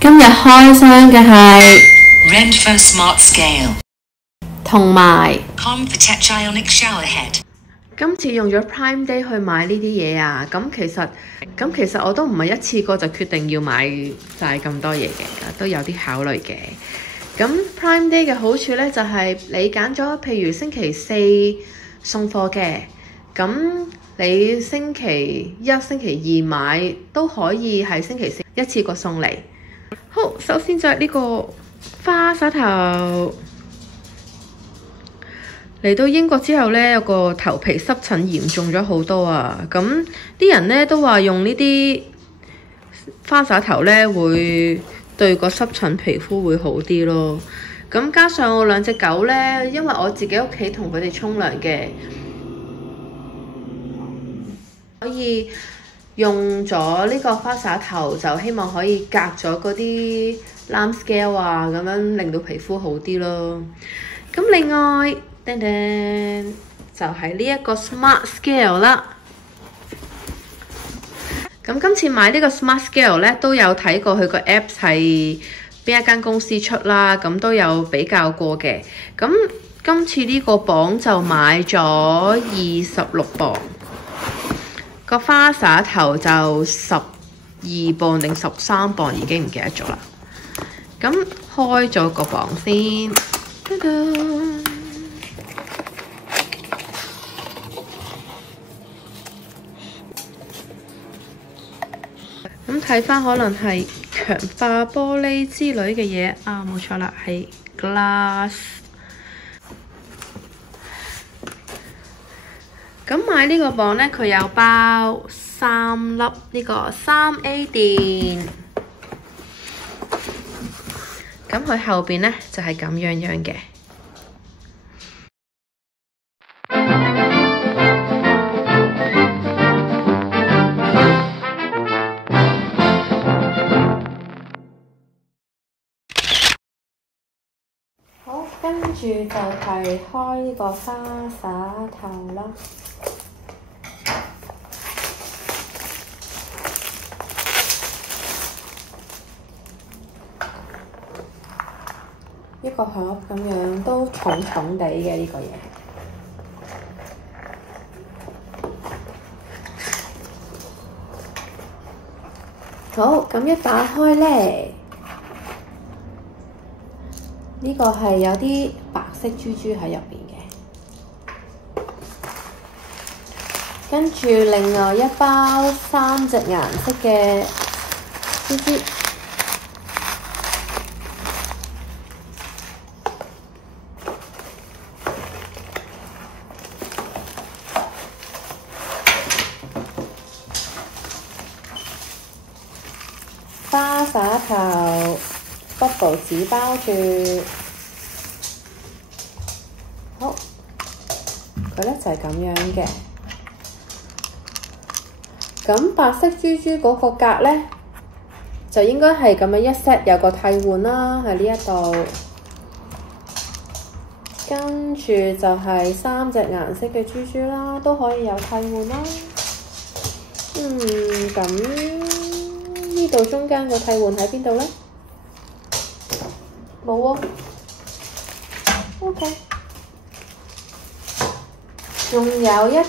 今日開箱嘅係 Renpho Smart Scale 同埋 ComForTech Ionic Shower Head。今次用咗 Prime Day 去買呢啲嘢啊，咁其實我都唔係一次過就決定要買晒咁多嘢嘅，都有啲考慮嘅。咁 Prime Day 嘅好處呢，就係你揀咗，譬如星期四送貨嘅，咁你星期一、星期二買都可以係星期四一次過送嚟。好，首先就係呢個花灑頭。嚟到英國之後呢，有個頭皮濕疹嚴重咗好多啊！咁啲人呢都話用呢啲花灑頭呢會對個濕疹皮膚會好啲咯。咁加上我兩隻狗呢，因為我自己屋企同佢哋沖涼嘅，所以用咗呢個花灑頭就希望可以隔咗嗰啲 alarm scale 啊，咁樣令到皮膚好啲咯。咁另外，噔噔就係呢一個 Smart Scale 啦。咁今次買呢個 Smart Scale 咧，都有睇過佢個 Apps 係邊一間公司出啦，咁都有比較過嘅。咁今次呢個磅就買咗26磅，個花灑頭就12磅定13磅，已經唔記得咗啦。咁開咗個磅先，噔噔。咁睇返可能係強化玻璃之類嘅嘢啊，冇錯啦，係 glass。咁買呢個磅呢，佢有包3粒呢個3A 電。咁佢後邊呢，就係咁樣嘅。好，跟住就係開呢個花灑頭啦。呢個盒咁樣都重重地嘅呢個嘢。好，咁一打開咧，呢個係有啲白色珠珠喺入邊嘅，跟住另外一包3隻顏色嘅珠珠。花灑頭 bubble 紙包住，好，佢咧就係咁樣嘅。咁白色珠珠嗰個格咧，就應該係咁樣一 set 有個替換啦，喺呢一度。跟住就係3隻顏色嘅珠珠啦，都可以有替換啦。咁。呢度中間個替換喺邊度呢？冇喎。OK。仲有一條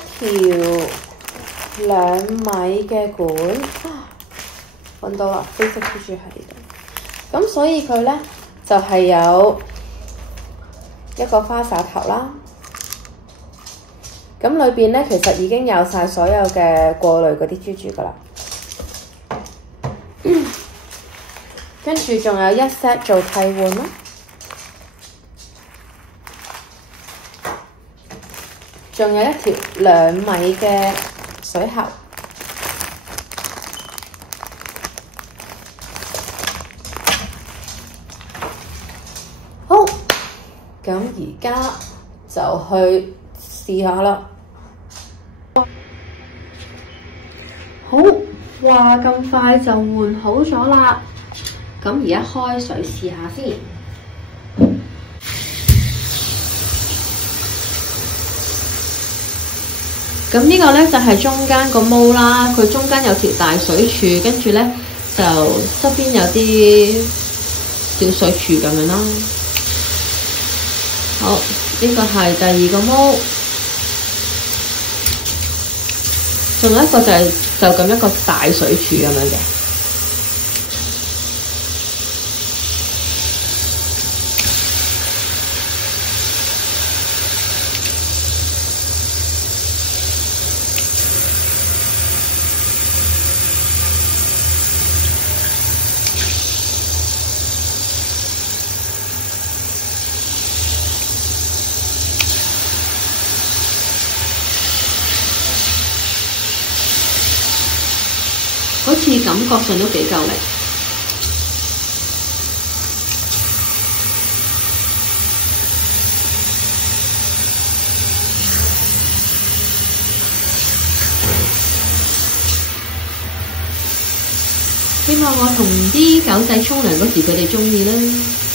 2米嘅管，揾到啦，啡色珠珠喺呢度。咁所以佢呢，就係有一個花灑頭啦。咁裏邊呢，其實已經有晒所有嘅過濾嗰啲珠珠噶啦。跟住仲有一 set 做替換咯，仲有一條2米嘅水喉。好，咁而家就去試下啦。好，哇！咁快就換好咗啦。咁而家開水試下先。咁呢個呢，就係中間個毛啦，佢中間有條大水柱，跟住呢，就側邊有啲小水柱咁樣啦。好，呢個係第二個毛，仲有一個就咁一個大水柱咁樣嘅。好似感覺上都幾夠力。希望我同啲狗仔沖涼嗰時佢哋鍾意啦。